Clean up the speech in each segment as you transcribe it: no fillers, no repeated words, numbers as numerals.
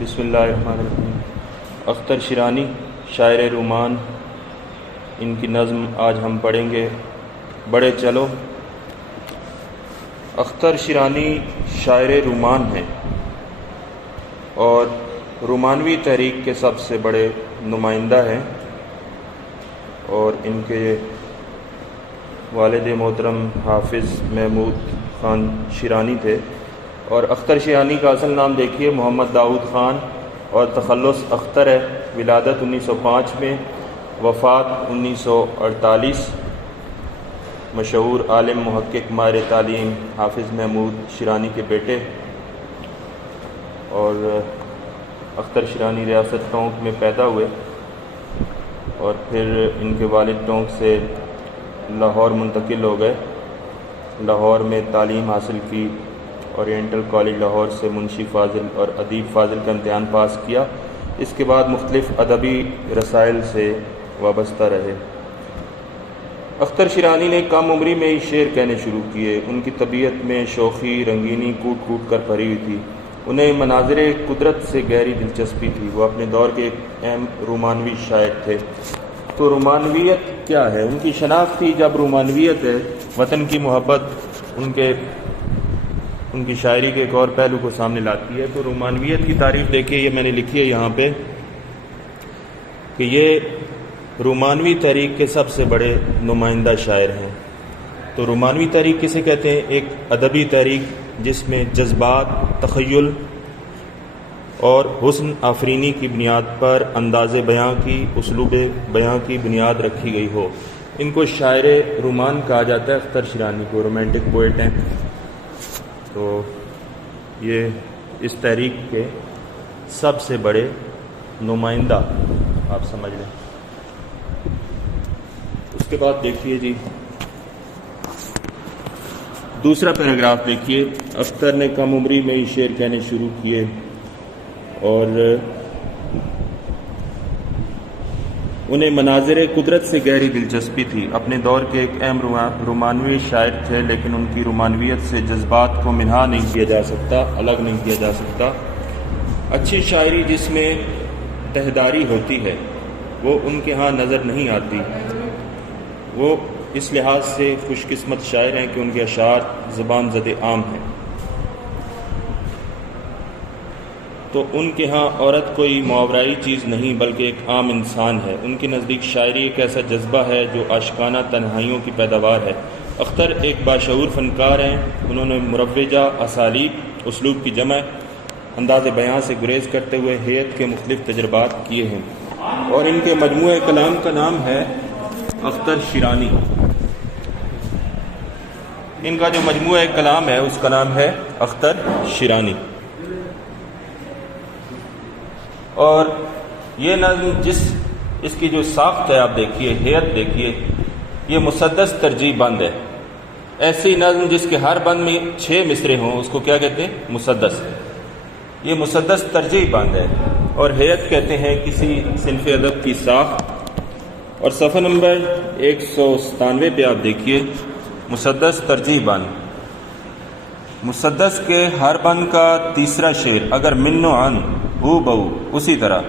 بسم اللہ الرحمن الرحیم۔ اختر شیرانی شاعر رومان، ان کی نظم آج ہم پڑھیں گے، بڑے چلو۔ اختر شیرانی شاعر رومان ہیں اور رومانوی تحریک کے سب سے بڑے نمائندہ ہیں، اور ان کے والد محترم حافظ محمود خان شیرانی تھے۔ اور اختر شیرانی کا اصل نام دیکھیے محمد داؤد خان، اور تخلص اختر ہے۔ ولادت 1905 میں، وفات 1948۔ مشہور عالم محقق ماہر تعلیم حافظ محمود شیرانی کے بیٹے، اور اختر شیرانی ریاست ٹونک میں پیدا ہوئے، اور پھر ان کے والد ٹونک سے لاہور منتقل ہو گئے۔ لاہور میں تعلیم حاصل کی، اورینٹل کالج لاہور سے منشی فاضل اور ادیب فاضل کا امتحان پاس کیا۔ اس کے بعد مختلف ادبی رسائل سے وابستہ رہے۔ اختر شیرانی نے کم عمری میں ہی شعر کہنے شروع کیے۔ ان کی طبیعت میں شوخی رنگینی کوٹ کوٹ کر بھری ہوئی تھی۔ انہیں مناظر قدرت سے گہری دلچسپی تھی۔ وہ اپنے دور کے ایک اہم رومانوی شاعر تھے۔ تو رومانویت کیا ہے؟ ان کی شناخت تھی جب رومانویت ہے وطن کی محبت ان کی شاعری کے ایک اور پہلو کو سامنے لاتی ہے۔ تو رومانویت کی تعریف دیکھیے، یہ میں نے لکھی ہے یہاں پہ کہ یہ رومانوی تحریک کے سب سے بڑے نمائندہ شاعر ہیں۔ تو رومانوی تحریک کسے کہتے ہیں؟ ایک ادبی تحریک جس میں جذبات، تخیل اور حسن آفرینی کی بنیاد پر انداز بیاں کی، اسلوب بیاں کی بنیاد رکھی گئی ہو۔ ان کو شاعر رومان کہا جاتا ہے، اختر شیرانی کو، رومانٹک پوئٹ ہیں۔ تو یہ اس تحریک کے سب سے بڑے نمائندہ آپ سمجھ لیں۔ اس کے بعد دیکھیے جی دوسرا پیراگراف دیکھیے۔ اختر نے کم عمری میں ہی شعر کہنے شروع کیے، اور انہیں مناظر قدرت سے گہری دلچسپی تھی۔ اپنے دور کے ایک اہم رومانوی شاعر تھے، لیکن ان کی رومانویت سے جذبات کو منہا نہیں کیا جا سکتا، الگ نہیں کیا جا سکتا۔ اچھی شاعری جس میں تہداری ہوتی ہے وہ ان کے ہاں نظر نہیں آتی۔ وہ اس لحاظ سے خوش قسمت شاعر ہیں کہ ان کے اشعار زبان زد عام ہیں۔ تو ان کے ہاں عورت کوئی ماورائی چیز نہیں بلکہ ایک عام انسان ہے۔ ان کے نزدیک شاعری ایک ایسا جذبہ ہے جو عاشقانہ تنہائیوں کی پیداوار ہے۔ اختر ایک باشعور فنکار ہیں۔ انہوں نے مروجہ اسالیب، اسلوب کی جمع، انداز بیاں سے گریز کرتے ہوئے حیت کے مختلف تجربات کیے ہیں، اور ان کے مجموعہ کلام کا نام ہے اختر شیرانی۔ ان کا جو مجموعہ کلام ہے اس کا نام ہے اختر شیرانی۔ اور یہ نظم اس کی جو ساخت ہے آپ دیکھیے، حیت دیکھیے، یہ مسدس ترجیح بند ہے۔ ایسی نظم جس کے ہر بند میں 6 مصرے ہوں اس کو کیا کہتے ہیں؟ مسدس۔ یہ مسدس ترجیح بند ہے، اور حیت کہتے ہیں کسی صنف ادب کی ساخت۔ اور صفحہ نمبر 197 پہ آپ دیکھیے، مسدس ترجیح بند۔ مسدس کے ہر بند کا تیسرا شعر اگر من و عن ہو بہو اسی طرح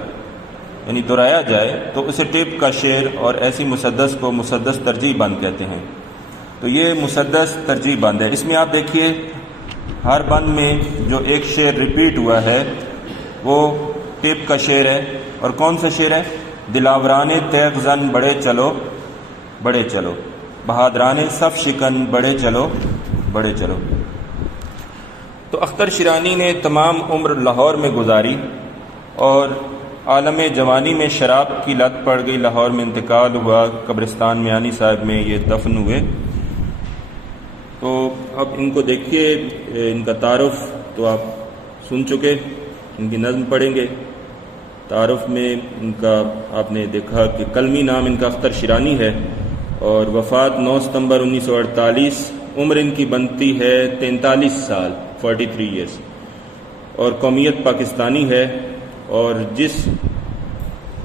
یعنی دہرایا جائے تو اسے ٹپ کا شعر، اور ایسی مسدس کو مسدس ترجیح بند کہتے ہیں۔ تو یہ مسدس ترجیح بند ہے۔ اس میں آپ دیکھیے ہر بند میں جو ایک شعر ریپیٹ ہوا ہے وہ ٹپ کا شعر ہے، اور کون سا شعر ہے؟ دلاوران تیغ زن بڑے چلو بڑے چلو، بہادران صف شکن بڑے چلو بڑے چلو۔ تو اختر شیرانی نے تمام عمر لاہور میں گزاری، اور عالم جوانی میں شراب کی لت پڑ گئی۔ لاہور میں انتقال ہوا، قبرستان میانی صاحب میں یہ دفن ہوئے۔ تو اب ان کو دیکھیے، ان کا تعارف تو آپ سن چکے، ان کی نظم پڑھیں گے۔ تعارف میں ان کا آپ نے دیکھا کہ قلمی نام ان کا اختر شیرانی ہے، اور وفات 9 ستمبر 1948۔ عمر ان کی بنتی ہے 43 سال، 43 ایئرس، اور قومیت پاکستانی ہے۔ اور جس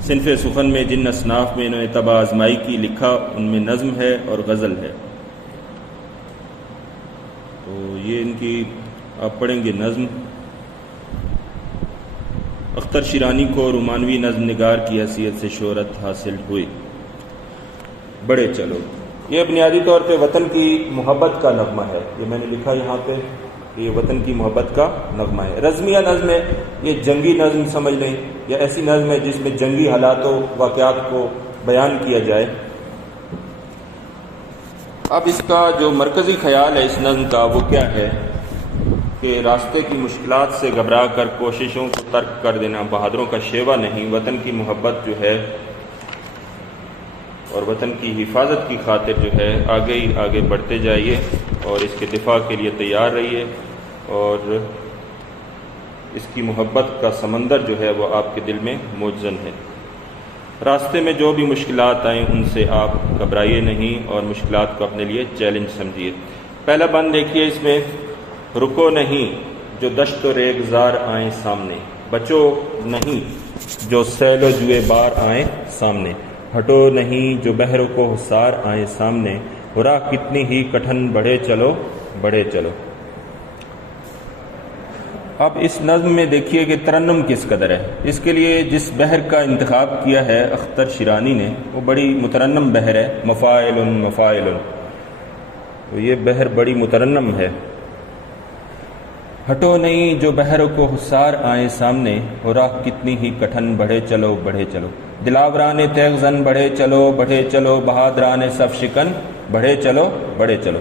صنف سخن میں، جن اصناف میں انہوں نے طبع آزمائی کی لکھا، ان میں نظم ہے اور غزل ہے۔ تو یہ ان کی آپ پڑھیں گے نظم۔ اختر شیرانی کو رومانوی نظم نگار کی حیثیت سے شہرت حاصل ہوئی۔ بڑھے چلو، یہ بنیادی طور پہ وطن کی محبت کا نغمہ ہے۔ یہ میں نے لکھا یہاں پہ، یہ وطن کی محبت کا نغمہ ہے۔ رزمیہ نظم ہے، یہ جنگی نظم سمجھ لیں، یا ایسی نظم ہے جس میں جنگی حالات و واقعات کو بیان کیا جائے۔ اب اس کا جو مرکزی خیال ہے اس نظم کا وہ کیا ہے کہ راستے کی مشکلات سے گھبرا کر کوششوں کو ترک کر دینا بہادروں کا شیوا نہیں، وطن کی محبت جو ہے اور وطن کی حفاظت کی خاطر جو ہے آگے ہی آگے بڑھتے جائیے اور اس کے دفاع کے لیے تیار رہیے، اور اس کی محبت کا سمندر جو ہے وہ آپ کے دل میں موجزن ہے۔ راستے میں جو بھی مشکلات آئیں ان سے آپ گھبرائیے نہیں اور مشکلات کو اپنے لیے چیلنج سمجھیے۔ پہلا بند دیکھیے اس میں، رکو نہیں جو دشت و ریگزار آئیں سامنے، بچو نہیں جو سیل و جوئے بار آئیں سامنے، ہٹو نہیں جو بحر و کوہسار آئیں سامنے، راہ کتنی ہی کٹھن بڑھے چلو بڑھے چلو۔ اب اس نظم میں دیکھیے کہ ترنم کس قدر ہے۔ اس کے لیے جس بحر کا انتخاب کیا ہے اختر شیرانی نے وہ بڑی مترنم بحر ہے، مفاعل مفاعل، تو یہ بحر بڑی مترنم ہے۔ ہٹو نہیں جو بحر کو حسار آئیں سامنے، راہ کتنی ہی کٹھن بڑھے چلو بڑھے چلو، دلاوران تیغ زن بڑھے چلو بڑھے چلو، بہادران صف شکن بڑھے چلو بڑھے چلو۔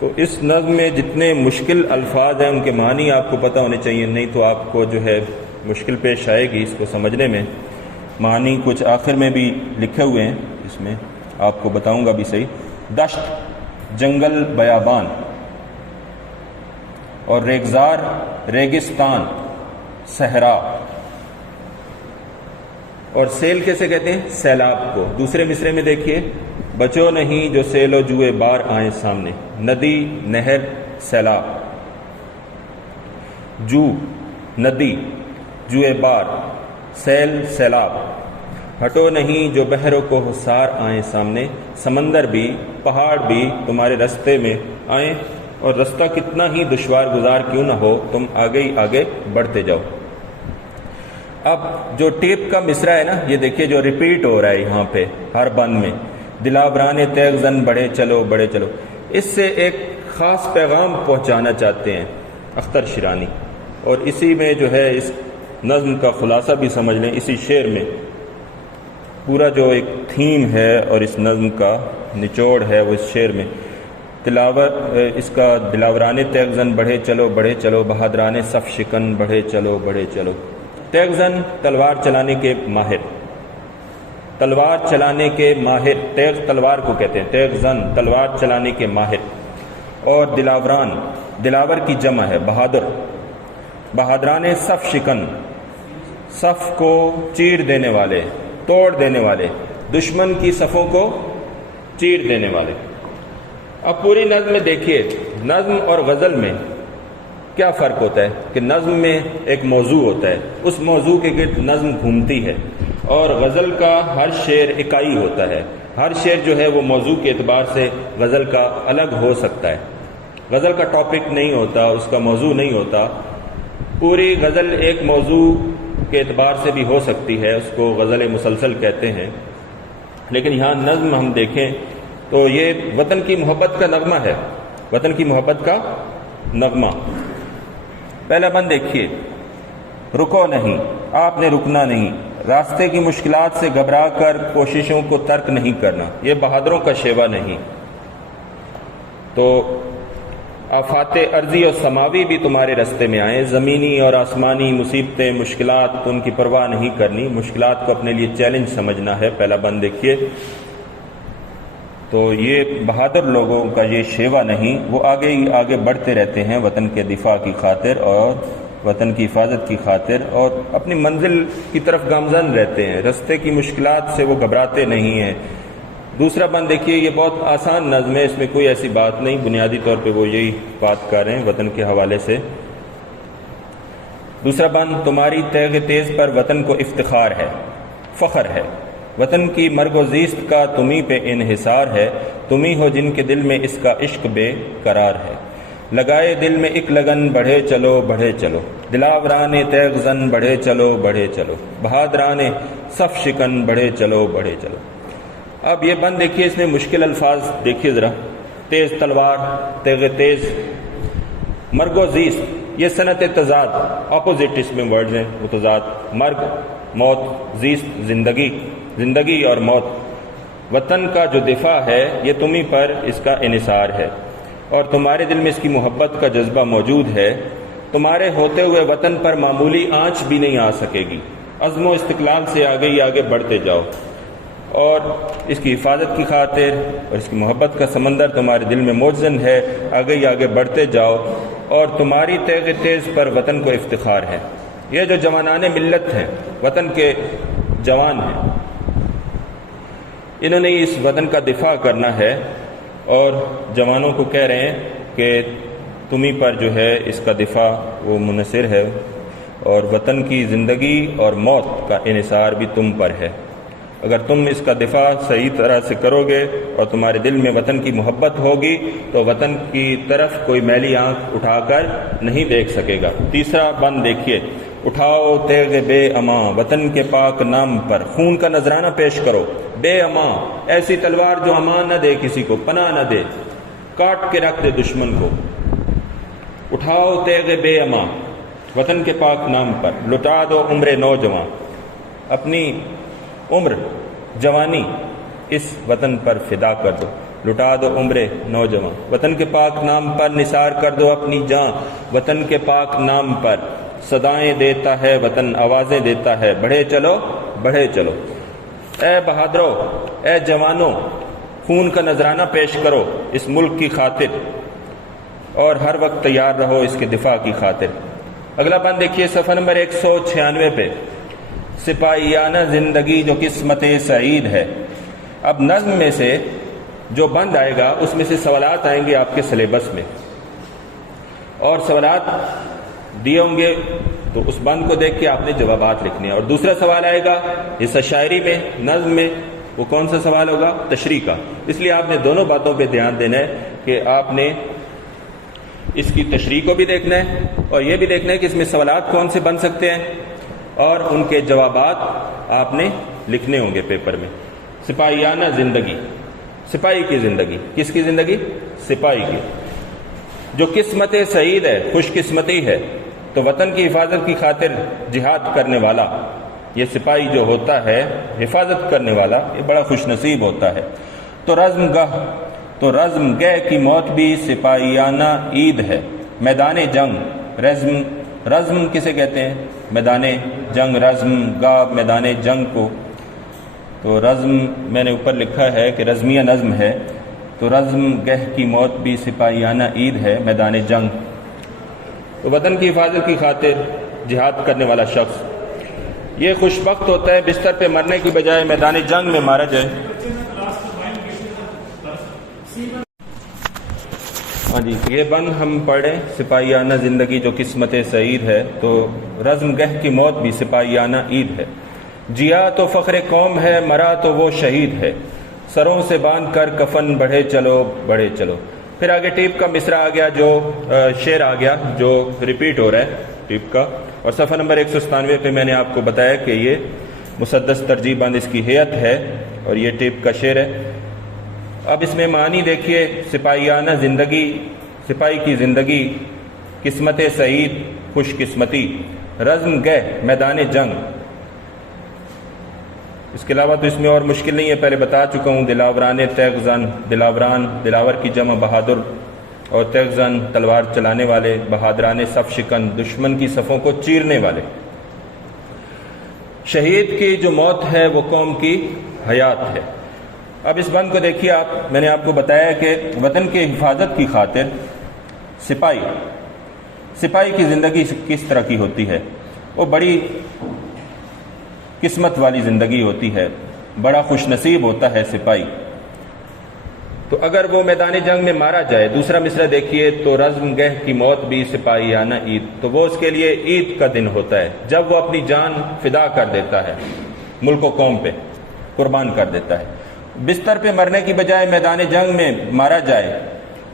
تو اس نظم میں جتنے مشکل الفاظ ہیں ان کے معنی آپ کو پتہ ہونے چاہیے، نہیں تو آپ کو جو ہے مشکل پیش آئے گی اس کو سمجھنے میں۔ معنی کچھ آخر میں بھی لکھے ہوئے ہیں، اس میں آپ کو بتاؤں گا بھی صحیح۔ دشت جنگل بیابان، اور ریگزار ریگستان صحرا، اور سیل کیسے کہتے ہیں؟ سیلاب کو۔ دوسرے مصرے میں دیکھیے، بچو نہیں جو سیل و جوئے بار آئیں سامنے، ندی نہر سیلاب، جو ندی، جوئے بار سیل سیلاب، ہٹو نہیں جو بحروں کو حسار آئیں سامنے، سمندر بھی پہاڑ بھی تمہارے رستے میں آئیں، اور رستہ کتنا ہی دشوار گزار کیوں نہ ہو تم آگے ہی آگے بڑھتے جاؤ۔ اب جو ٹیپ کا مصرع ہے نا، یہ دیکھیے جو ریپیٹ ہو رہا ہے یہاں پہ ہر بند میں، دلاوران تیغ زن بڑھے چلو بڑھے چلو، اس سے ایک خاص پیغام پہنچانا چاہتے ہیں اختر شیرانی، اور اسی میں جو ہے اس نظم کا خلاصہ بھی سمجھ لیں۔ اسی شعر میں پورا جو ایک تھیم ہے اور اس نظم کا نچوڑ ہے وہ اس شعر میں، اس کا دلاوران تیغ زن بڑھے چلو بڑھے چلو، بہادران صف شکن بڑھے چلو بڑھے چلو۔ تیغ زن تلوار چلانے کے ماہر، تلوار چلانے کے ماہر، تیغ تلوار کو کہتے ہیں، تیغ زن تلوار چلانے کے ماہر، اور دلاوران دلاور کی جمع ہے بہادر، بہادران صف شکن صف کو چیر دینے والے، توڑ دینے والے، دشمن کی صفوں کو چیر دینے والے۔ اب پوری نظم میں دیکھیے، نظم اور غزل میں کیا فرق ہوتا ہے کہ نظم میں ایک موضوع ہوتا ہے، اس موضوع کے گرد نظم گھومتی ہے، اور غزل کا ہر شعر اکائی ہوتا ہے، ہر شعر جو ہے وہ موضوع کے اعتبار سے غزل کا الگ ہو سکتا ہے، غزل کا ٹاپک نہیں ہوتا، اس کا موضوع نہیں ہوتا۔ پوری غزل ایک موضوع کے اعتبار سے بھی ہو سکتی ہے، اس کو غزل مسلسل کہتے ہیں، لیکن یہاں نظم ہم دیکھیں تو یہ وطن کی محبت کا نغمہ ہے، وطن کی محبت کا نغمہ۔ پہلا بند دیکھیے، رکو نہیں، آپ نے رکنا نہیں، راستے کی مشکلات سے گھبرا کر کوششوں کو ترک نہیں کرنا، یہ بہادروں کا شیوا نہیں۔ تو آفات ارضی اور سماوی بھی تمہارے راستے میں آئیں، زمینی اور آسمانی مصیبتیں مشکلات ان کی پرواہ نہیں کرنی، مشکلات کو اپنے لیے چیلنج سمجھنا ہے۔ پہلا بند دیکھیے، تو یہ بہادر لوگوں کا یہ شیوا نہیں، وہ آگے ہی آگے بڑھتے رہتے ہیں وطن کے دفاع کی خاطر اور وطن کی حفاظت کی خاطر، اور اپنی منزل کی طرف گامزن رہتے ہیں، راستے کی مشکلات سے وہ گھبراتے نہیں ہیں۔ دوسرا بند دیکھیے، یہ بہت آسان نظم ہے، اس میں کوئی ایسی بات نہیں، بنیادی طور پہ وہ یہی بات کر رہے ہیں وطن کے حوالے سے۔ دوسرا بند، تمہاری تیغ تیز پر وطن کو افتخار ہے، فخر ہے، وطن کی مرگ و زیست کا تمہیں پہ انحصار ہے، تمہیں ہو جن کے دل میں اس کا عشق بے قرار ہے۔ لگائے دل میں ایک لگن بڑھے چلو بڑھے چلو، دلاوران تیغ زن بڑھے چلو بڑھے چلو، بہادران صف شکن بڑھے چلو بڑھے چلو۔ اب یہ بند دیکھیے، اس میں مشکل الفاظ دیکھیے ذرا، تیز تلوار، تیغ تیز، مرگ و زیست، یہ صنعت تضاد، اپوزٹ اس میں ورڈز ہیں، وہ تضاد، مرگ موت، زیست زندگی، زندگی اور موت۔ وطن کا جو دفاع ہے یہ تمہیں پر اس کا انحصار ہے، اور تمہارے دل میں اس کی محبت کا جذبہ موجود ہے۔ تمہارے ہوتے ہوئے وطن پر معمولی آنچ بھی نہیں آ سکے گی۔ عزم و استقلال سے آگے ہی آگے بڑھتے جاؤ، اور اس کی حفاظت کی خاطر اور اس کی محبت کا سمندر تمہارے دل میں موجزن ہے، آگے ہی آگے بڑھتے جاؤ، اور تمہاری تیغ تیز پر وطن کو افتخار ہے۔ یہ جو جوانان ملت ہیں، وطن کے جوان ہیں، انہوں نے اس وطن کا دفاع کرنا ہے، اور جوانوں کو کہہ رہے ہیں کہ تمہیں پر جو ہے اس کا دفاع وہ منحصر ہے، اور وطن کی زندگی اور موت کا انحصار بھی تم پر ہے۔ اگر تم اس کا دفاع صحیح طرح سے کرو گے اور تمہارے دل میں وطن کی محبت ہوگی تو وطن کی طرف کوئی میلی آنکھ اٹھا کر نہیں دیکھ سکے گا۔ تیسرا بند دیکھیے، اٹھاؤ تیغ بے امان، وطن کے پاک نام پر خون کا نذرانہ پیش کرو۔ بے امان، ایسی تلوار جو امان نہ دے، کسی کو پناہ نہ دے، کاٹ کے رکھ دے دشمن کو۔ اٹھاؤ تیغ بے امان، وطن کے پاک نام پر، لٹا دو عمر نوجوان، اپنی عمر جوانی اس وطن پر فدا کر دو، لٹا دو عمر نوجوان، وطن کے پاک نام پر نثار کر دو اپنی جان، وطن کے پاک نام پر صدائیں دیتا ہے وطن، آوازیں دیتا ہے، بڑھے چلو بڑھے چلو۔ اے بہادروں، اے جوانوں، خون کا نذرانہ پیش کرو اس ملک کی خاطر، اور ہر وقت تیار رہو اس کے دفاع کی خاطر۔ اگلا بند دیکھیے صفحہ نمبر 196 پہ، سپاہیانہ زندگی جو قسمت سعید ہے۔ اب نظم میں سے جو بند آئے گا اس میں سے سوالات آئیں گے آپ کے سلیبس میں، اور سوالات دیے ہوں گے تو اس بند کو دیکھ کے آپ نے جوابات لکھنے ہیں۔ اور دوسرا سوال آئے گا اس شاعری میں، نظم میں، وہ کون سا سوال ہوگا؟ تشریح کا۔ اس لیے آپ نے دونوں باتوں پہ دھیان دینا ہے کہ آپ نے اس کی تشریح کو بھی دیکھنا ہے اور یہ بھی دیکھنا ہے کہ اس میں سوالات کون سے بن سکتے ہیں، اور ان کے جوابات آپ نے لکھنے ہوں گے پیپر میں۔ سپاہیانہ زندگی، سپاہی کی زندگی، کس کی زندگی؟ سپاہی کی، جو قسمت سعید ہے، خوش قسمتی ہے، تو وطن کی حفاظت کی خاطر جہاد کرنے والا، یہ سپاہی جو ہوتا ہے حفاظت کرنے والا، یہ بڑا خوش نصیب ہوتا ہے۔ تو رزم گہ کی موت بھی سپاہیانہ عید ہے، میدان جنگ، رزم کسے کہتے ہیں؟ میدان جنگ، رزم گاہ میدان جنگ کو، تو رزم میں نے اوپر لکھا ہے کہ رزمیہ نظم ہے، تو رزم گہ کی موت بھی سپاہیانہ عید ہے، میدان جنگ۔ تو وطن کی حفاظت کی خاطر جہاد کرنے والا شخص یہ خوش بخت ہوتا ہے بستر پہ مرنے کی بجائے میدان جنگ میں مارا جائے۔ ہاں جی، یہ بند ہم پڑھیں، سپاہیانہ زندگی جو قسمت سعید ہے، تو رزم گہ کی موت بھی سپاہیانہ عید ہے، جیا تو فخر قوم ہے، مرا تو وہ شہید ہے، سروں سے باندھ کر کفن بڑھے چلو بڑھے چلو۔ پھر آگے ٹیپ کا مصرع آ گیا، جو شعر آ گیا جو ریپیٹ ہو رہا ہے ٹیپ کا، اور صفحہ نمبر 197 پہ میں نے آپ کو بتایا کہ یہ مسدس ترجیح بند اس کی ہیئت ہے اور یہ ٹیپ کا شعر ہے۔ اب اس میں معنی دیکھیے، سپاہیانہ زندگی، سپاہی کی زندگی، قسمت سعید، خوش قسمتی، رزم گہ میدان جنگ۔ اس کے علاوہ تو اس میں اور مشکل نہیں ہے، پہلے بتا چکا ہوں، دلاوران تیغ زن، دلاوران دلاور کی جمع بہادر، اور تیغ زن تلوار چلانے والے، بہادران صف شکن دشمن کی صفوں کو چیرنے والے۔ شہید کی جو موت ہے وہ قوم کی حیات ہے۔ اب اس بند کو دیکھیے آپ، میں نے آپ کو بتایا کہ وطن کی حفاظت کی خاطر سپاہی کی زندگی کس طرح کی ہوتی ہے؟ وہ بڑی قسمت والی زندگی ہوتی ہے، بڑا خوش نصیب ہوتا ہے سپاہی۔ تو اگر وہ میدان جنگ میں مارا جائے، دوسرا مصرع دیکھیے، تو رزم گہ کی موت بھی سپاہیانہ عید، تو وہ اس کے لیے عید کا دن ہوتا ہے جب وہ اپنی جان فدا کر دیتا ہے، ملک و قوم پہ قربان کر دیتا ہے۔ بستر پہ مرنے کی بجائے میدان جنگ میں مارا جائے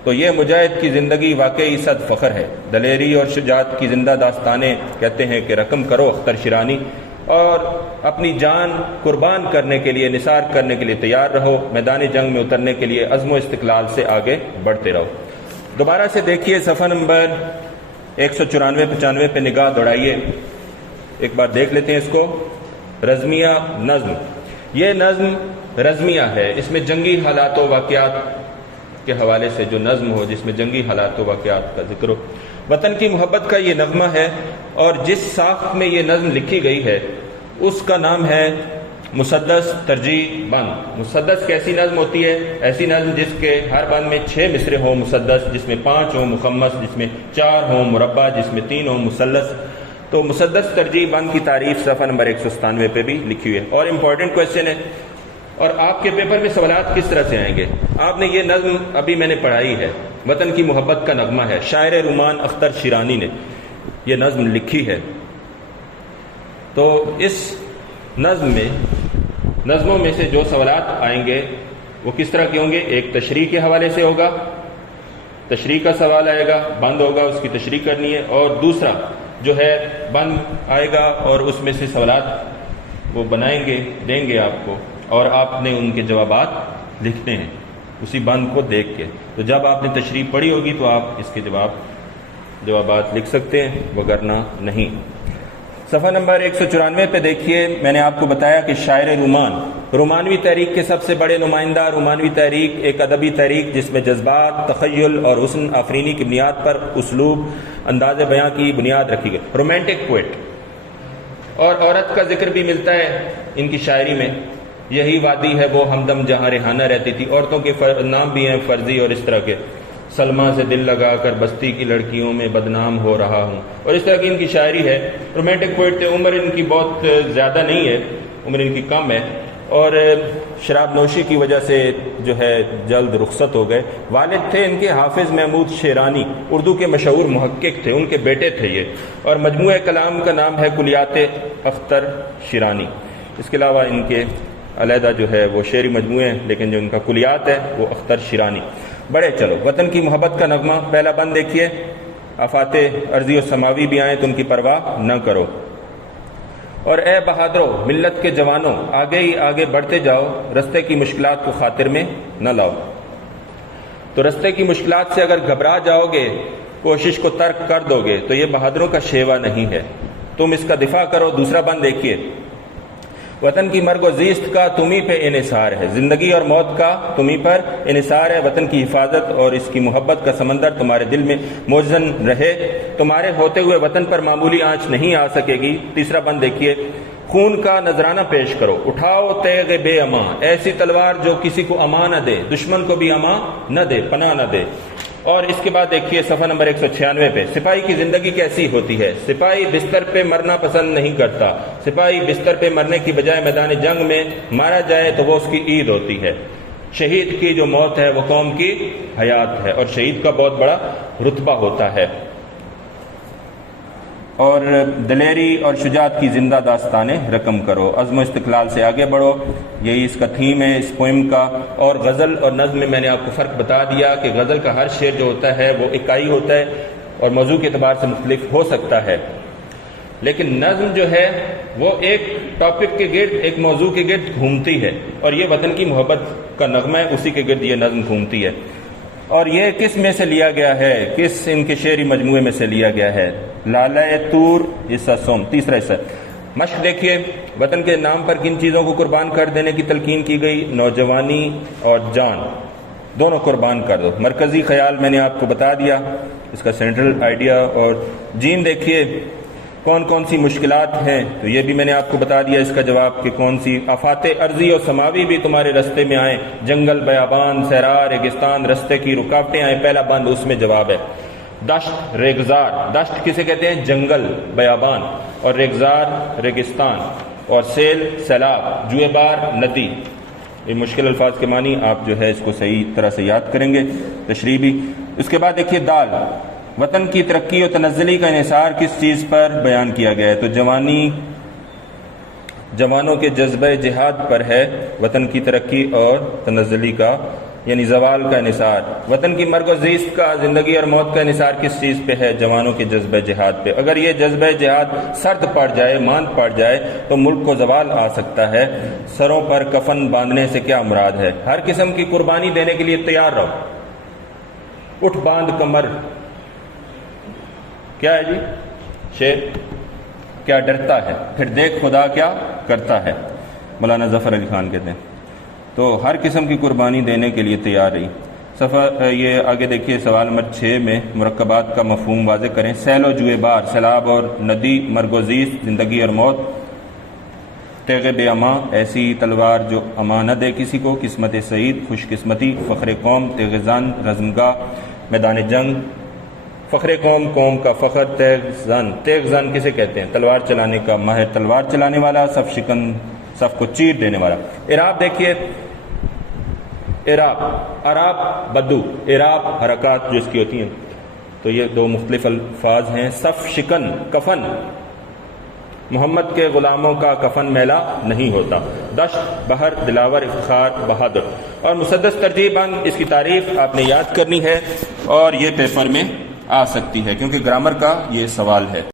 تو یہ مجاہد کی زندگی واقعی صد فخر ہے۔ دلیری اور شجاعت کی زندہ داستانیں کہتے ہیں کہ رقم کرو اختر شیرانی، اور اپنی جان قربان کرنے کے لیے، نثار کرنے کے لیے تیار رہو، میدان جنگ میں اترنے کے لیے عزم و استقلال سے آگے بڑھتے رہو۔ دوبارہ سے دیکھیے صفحہ نمبر 194-95 پہ نگاہ دوڑائیے، ایک بار دیکھ لیتے ہیں اس کو۔ رزمیہ نظم، یہ نظم رزمیہ ہے، اس میں جنگی حالات و واقعات کے حوالے سے جو نظم ہو، جس میں جنگی حالات و واقعات کا ذکر ہو۔ وطن کی محبت کا یہ نغمہ ہے، اور جس ساخت میں یہ نظم لکھی گئی ہے اس کا نام ہے مسدس ترجیح بند۔ مسدس کیسی نظم ہوتی ہے؟ ایسی نظم جس کے ہر بند میں 6 مصرے ہوں مسدس، جس میں 5 ہوں مخمس، جس میں 4 ہوں مربع، جس میں 3 ہوں مثلث۔ تو مسدس ترجیح بند کی تعریف صفحہ نمبر 197 پہ بھی لکھی ہوئی ہے، اور امپورٹنٹ کویشچن ہے، اور آپ کے پیپر میں سوالات کس طرح سے آئیں گے۔ آپ نے یہ نظم ابھی میں نے پڑھائی ہے، وطن کی محبت کا نغمہ ہے، شاعر رومان اختر شیرانی نے یہ نظم لکھی ہے۔ تو اس نظموں میں سے جو سوالات آئیں گے وہ کس طرح کے ہوں گے؟ ایک تشریح کے حوالے سے ہوگا، تشریح کا سوال آئے گا، بند ہوگا، اس کی تشریح کرنی ہے، اور دوسرا جو ہے بند آئے گا اور اس میں سے سوالات وہ بنائیں گے، دیں گے آپ کو، اور آپ نے ان کے جوابات لکھتے ہیں اسی بند کو دیکھ کے۔ تو جب آپ نے تشریح پڑھی ہوگی تو آپ اس کے جوابات لکھ سکتے ہیں، وگرنہ نہیں۔ صفحہ نمبر 194 پہ دیکھیے، میں نے آپ کو بتایا کہ شاعر رومانوی تحریک کے سب سے بڑے نمائندہ۔ رومانوی تحریک ایک ادبی تحریک جس میں جذبات، تخیل اور حسن آفرینی کی بنیاد پر اسلوب، انداز بیاں کی بنیاد رکھی گئی۔ رومانٹک پوئٹ، اور عورت کا ذکر بھی ملتا ہے ان کی شاعری میں۔ یہی وادی ہے وہ ہمدم جہاں ریحانہ رہتی تھی۔ عورتوں کے نام بھی ہیں فرضی اور اس طرح کے، سلمہ سے دل لگا کر بستی کی لڑکیوں میں بدنام ہو رہا ہوں، اور اس طرح کی ان کی شاعری ہے۔ رومانٹک پوئٹ تھے، عمر ان کی بہت زیادہ نہیں ہے، عمر ان کی کم ہے، اور شراب نوشی کی وجہ سے جو ہے جلد رخصت ہو گئے۔ والد تھے ان کے حافظ محمود شیرانی، اردو کے مشہور محقق تھے، ان کے بیٹے تھے یہ، اور مجموعہ کلام کا نام ہے کلیات اختر شیرانی۔ اس کے علاوہ ان کے علیحدہ جو ہے وہ شعری مجموعے ہیں، لیکن جو ان کا کلیات ہے وہ اختر شیرانی۔ بڑے چلو، وطن کی محبت کا نغمہ، پہلا بند دیکھیے۔ آفات ارضی و سماوی بھی آئیں تم کی پرواہ نہ کرو، اور اے بہادروں ملت کے جوانوں آگے ہی آگے بڑھتے جاؤ، رستے کی مشکلات کو خاطر میں نہ لاؤ۔ تو رستے کی مشکلات سے اگر گھبرا جاؤ گے، کوشش کو ترک کر دو گے، تو یہ بہادروں کا شیوا نہیں ہے، تم اس کا دفاع کرو۔ دوسرا بند دیکھیے، وطن کی مرگ و زیست کا تمہیں پہ انحصار ہے، زندگی اور موت کا تمہیں پر انحصار ہے، وطن کی حفاظت اور اس کی محبت کا سمندر تمہارے دل میں موزن رہے، تمہارے ہوتے ہوئے وطن پر معمولی آنچ نہیں آ سکے گی۔ تیسرا بند دیکھیے، خون کا نذرانہ پیش کرو، اٹھاؤ تیغ بے امان، ایسی تلوار جو کسی کو امان نہ دے، دشمن کو بھی امان نہ دے، پناہ نہ دے۔ اور اس کے بعد دیکھیے صفحہ نمبر 196 پہ، سپاہی کی زندگی کیسی ہوتی ہے؟ سپاہی بستر پہ مرنا پسند نہیں کرتا، سپاہی بستر پہ مرنے کی بجائے میدان جنگ میں مارا جائے تو وہ اس کی عید ہوتی ہے۔ شہید کی جو موت ہے وہ قوم کی حیات ہے، اور شہید کا بہت بڑا رتبہ ہوتا ہے۔ اور دلیری اور شجاعت کی زندہ داستانیں رقم کرو، عزم و استقلال سے آگے بڑھو، یہی اس کا تھیم ہے اس پوئم کا۔ اور غزل اور نظم میں نے آپ کو فرق بتا دیا کہ غزل کا ہر شعر جو ہوتا ہے وہ اکائی ہوتا ہے اور موضوع کے اعتبار سے مختلف ہو سکتا ہے، لیکن نظم جو ہے وہ ایک ٹاپک کے گرد، ایک موضوع کے گرد گھومتی ہے، اور یہ وطن کی محبت کا نغمہ ہے، اسی کے گرد یہ نظم گھومتی ہے۔ اور یہ کس میں سے لیا گیا ہے؟ کس ان کے شعری مجموعے میں سے لیا گیا ہے؟ لالہ طور حصہ سوم، تیسرا حصہ۔ مشق دیکھیے، وطن کے نام پر کن چیزوں کو قربان کر دینے کی تلقین کی گئی؟ نوجوانی اور جان دونوں قربان کر دو۔ مرکزی خیال میں نے آپ کو بتا دیا، اس کا سینٹرل آئیڈیا۔ اور جیم دیکھیے، کون کون سی مشکلات ہیں؟ تو یہ بھی میں نے آپ کو بتا دیا اس کا جواب کہ کون سی۔ آفات ارضی اور سماوی بھی تمہارے رستے میں آئیں، جنگل، بیابان، صحرا، ریگستان، رستے کی رکاوٹیں آئیں، پہلا بند اس میں جواب ہے۔ دشت، ریگزار، دشت کسے کہتے ہیں؟ جنگل، بیابان، اور ریگزار ریگستان، اور سیل سیلاب، جوئے بار ندی۔ یہ مشکل الفاظ کے معنی آپ جو ہے اس کو صحیح طرح سے یاد کریں گے، تشریح بھی۔ اس کے بعد دیکھیے دال، وطن کی ترقی و تنزلی کا انحصار کس چیز پر بیان کیا گیا ہے؟ تو جوانوں کے جذبہ جہاد پر ہے وطن کی ترقی اور تنزلی کا یعنی زوال کا انحصار، وطن کی مرگ و زیست کا، زندگی اور موت کا انحصار کس چیز پہ ہے؟ جوانوں کے جذبہ جہاد پہ۔ اگر یہ جذبہ جہاد سرد پڑ جائے، ماند پڑ جائے تو ملک کو زوال آ سکتا ہے۔ سروں پر کفن باندھنے سے کیا مراد ہے؟ ہر قسم کی قربانی دینے کے لیے تیار رہو، اٹھ باندھ کمر، کیا ہے جی؟ شیر کیا ڈرتا ہے، پھر دیکھ خدا کیا کرتا ہے، مولانا ظفر علی خان کہتے ہیں۔ تو ہر قسم کی قربانی دینے کے لیے تیار رہی۔ یہ آگے دیکھیے سوال نمبر 6 میں مرکبات کا مفہوم واضح کریں۔ سیل و جوئے بار، سیلاب اور ندی، مرگ و زیست، زندگی اور موت، تیغ بے اما، ایسی تلوار جو اما نہ دے کسی کو، قسمت سعید، خوش قسمتی، فخر قوم، تیغ زن، رزمگاہ، میدان جنگ، فخر قوم، قوم کا فخر، تیغ زن کسے کہتے ہیں؟ تلوار چلانے کا ماہر، تلوار چلانے والا، صف شکن، صف کو چیر دینے والا۔ اعراب دیکھیے، اعراب بدو، اعراب حرکات جو اس کی ہوتی ہیں، تو یہ دو مختلف الفاظ ہیں۔ صف شکن، کفن، محمد کے غلاموں کا کفن میلا نہیں ہوتا۔ دشت، بحر، دلاور، افتخار، بہادر، اور مسدس ترجیح بند، اس کی تعریف آپ نے یاد کرنی ہے اور یہ پیپر میں آ سکتی ہے کیونکہ گرامر کا یہ سوال ہے۔